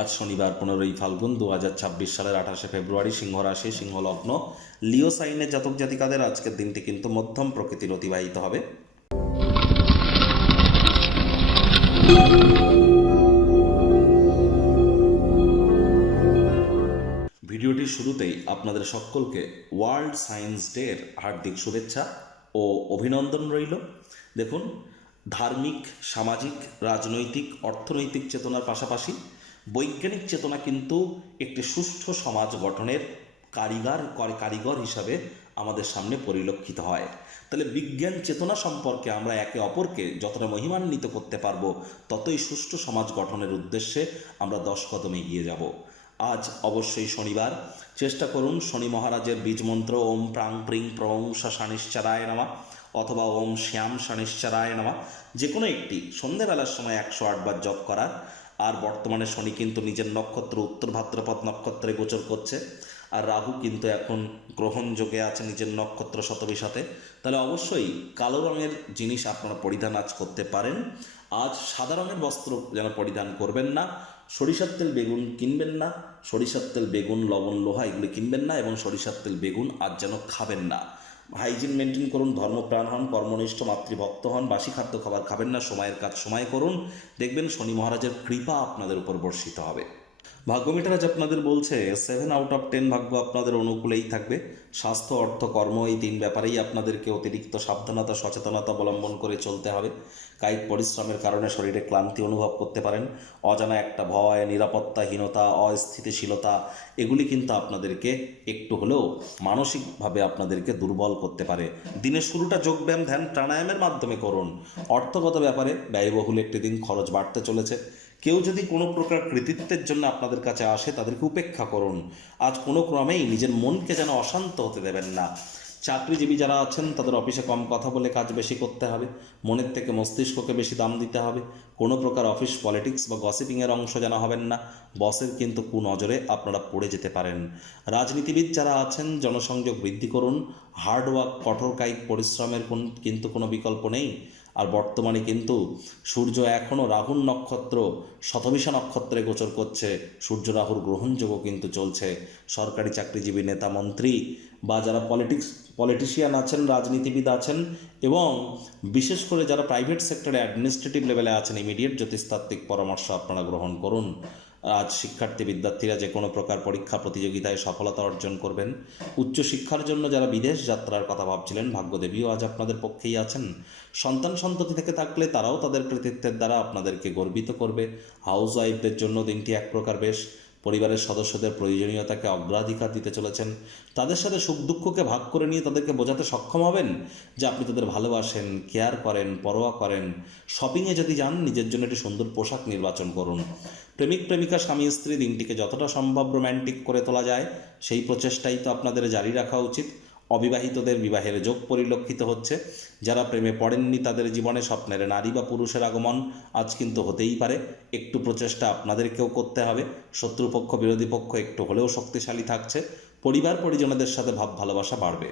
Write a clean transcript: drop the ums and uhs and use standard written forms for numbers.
আজ শনিবার 15ই ফাল্গুন 2026 সালের 28শে ফেব্রুয়ারি, সিংহ রাশি, সিংহ লগ্ন, লিও সাইনের জাতক জাতিকাদের আজকের দিনটি কিন্তু মধ্যম প্রকৃতির অতিবাহিত হবে। ভিডিওটির শুরুতেই আপনাদের সকলকে ওয়ার্ল্ড সায়েন্স ডের হার্দিক শুভেচ্ছা ও অভিনন্দন রইল। দেখুন, ধার্মিক, সামাজিক, রাজনৈতিক, অর্থনৈতিক চেতনার পাশাপাশি বৈজ্ঞানিক চেতনা কিন্তু একটি সুষ্ঠু সমাজ গঠনের কারিগর হিসাবে আমাদের সামনে পরিলক্ষিত হয়। তাহলে বিজ্ঞান চেতনা সম্পর্কে আমরা একে অপরকে যতটা মহিমান্বিত করতে পারবো, ততই সুষ্ঠু সমাজ গঠনের উদ্দেশ্যে আমরা 10 কদম এগিয়ে যাব। আজ অবশ্যই শনিবার, চেষ্টা করুন শনি মহারাজের বীজ মন্ত্র ওম প্রাং প্রিং প্রং শানিশ্চারায় নমঃ অথবা ওম শ্যাম শানিশ্চারায় নমঃ যে কোনো একটি সন্ধ্যেবেলার সময় 108 বার জপ করার। আর বর্তমানে শনি কিন্তু নিজের নক্ষত্র উত্তর ভাদ্রপদ নক্ষত্রে গোচর করছে, আর রাহু কিন্তু এখন গ্রহণ যোগে আছে নিজের নক্ষত্র শতবিশাতে। তাহলে অবশ্যই কালো রঙের জিনিস আপনারা পরিধান আজ করতে পারেন। আজ সাদা রঙের বস্ত্র যেন পরিধান করবেন না, সরিষার তেল বেগুন কিনবেন না, সরিষার তেল বেগুন লবণ লোহা এগুলি কিনবেন না, এবং সরিষার তেল বেগুন আজ যেন খাবেন না। হাইজিন মেনটেন করুন, ধর্মপ্রাণ হন, কর্মনিষ্ঠ মাতৃভক্ত হন, বাসি খাদ্য খাবার খাবেন না, সময়ের কাজ সময় করুন, দেখবেন শনি মহারাজের কৃপা আপনাদের উপর বর্ষিত হবে। ভাগ্য মিটার আজ আপনাদের বলছে 7 আউট অফ 10 ভাগ্য আপনাদের অনুকূলেই থাকবে। স্বাস্থ্য, অর্থ, কর্ম এই 3 ব্যাপারেই আপনাদেরকে অতিরিক্ত সাবধানতা সচেতনতা অবলম্বন করে চলতে হবে। কায়িক পরিশ্রমের কারণে শরীরে ক্লান্তি অনুভব করতে পারেন। অজানা একটা ভয়, নিরাপত্তাহীনতা, অস্থিতিশীলতা এগুলি কিন্তু আপনাদেরকে একটু হলেও মানসিকভাবে আপনাদেরকে দুর্বল করতে পারে। দিনের শুরুটা যোগব্যায়াম, ধ্যান, প্রাণায়ামের মাধ্যমে করুন। অর্থগত ব্যাপারে ব্যয়বহুল একটি দিন, খরচ বাড়তে চলেছে। কেউ যদি কোনো প্রকার কৃতিত্বের জন্য আপনাদের কাছে আসে, তাদেরকে উপেক্ষা করুন। আজ কোনো ক্রমেই নিজের মনকে যেন অশান্ত হতে দেবেন না। চাকরিজীবী যারা আছেন তাদের অফিসে কম কথা বলে কাজ বেশি করতে হবে, মনের থেকে মস্তিষ্ককে বেশি দাম দিতে হবে। কোনো প্রকার অফিস পলিটিক্স বা গসিপিংয়ের অংশ যেন হবেন না, বসের কিন্তু কুনজরে আপনারা পড়ে যেতে পারেন। রাজনীতিবিদ যারা আছেন জনসংযোগ বৃদ্ধি করুন। হার্ডওয়ার্ক, কঠোর কায়িক পরিশ্রমের কিন্তু কোনো বিকল্প নেই। আর বর্তমানে কিন্তু সূর্য এখনও রাহুর নক্ষত্র শতবিশা নক্ষত্রে গোচর করছে, সূর্য রাহুর গ্রহণযোগও কিন্তু চলছে। সরকারি চাকরিজীবী, নেতা মন্ত্রী বা যারা পলিটিশিয়ান আছেন, রাজনীতিবিদ আছেন, এবং বিশেষ করে যারা প্রাইভেট সেক্টরে অ্যাডমিনিস্ট্রেটিভ লেভেলে আছেন, ইমিডিয়েট জ্যোতিষতাত্ত্বিক পরামর্শ আপনারা গ্রহণ করুন। আজ শিক্ষার্থী বিদ্যার্থীরা যে কোনো প্রকার পরীক্ষা প্রতিযোগিতায় সফলতা অর্জন করবেন। উচ্চশিক্ষার জন্য যারা বিদেশ যাত্রার কথা ভাবছিলেন, ভাগ্যদেবীও আজ আপনাদের পক্ষেই আছেন। সন্তান সন্ততি থেকে থাকলে তারাও তাদের কৃতিত্বের দ্বারা আপনাদেরকে গর্বিত করবে। হাউস ওয়াইফদের জন্য দিনটি এক প্রকার বেশ। পরিবারের সদস্যদের প্রয়োজনীয়তাকে অগ্রাধিকার দিতে চলেছেন। তাদের সাথে সুখ দুঃখকে ভাগ করে নিয়ে তাদেরকে বোঝাতে সক্ষম হবেন যে আপনি তাদের ভালোবাসেন, কেয়ার করেন, পরোয়া করেন। শপিংয়ে যদি যান, নিজের জন্য একটি সুন্দর পোশাক নির্বাচন করুন। প্রেমিক প্রেমিকা, স্বামী স্ত্রী দিনটিকে যতটা সম্ভব রোম্যান্টিক করে তোলা যায় সেই প্রচেষ্টাই তো আপনাদের জারি রাখা উচিত। অবিবাহিতদের বিবাহের যোগ পরিলক্ষিত হচ্ছে। যারা প্রেমে পড়েননি তাদের জীবনে স্বপ্নের নারী বা পুরুষের আগমন আজ কিন্তু হতেই পারে। একটু প্রচেষ্টা আপনাদেরকেও করতে হবে। শত্রুপক্ষ, বিরোধী পক্ষ একটু হলেও শক্তিশালী থাকছে। পরিবার পরিজনদের সাথে ভাব ভালোবাসা বাড়বে।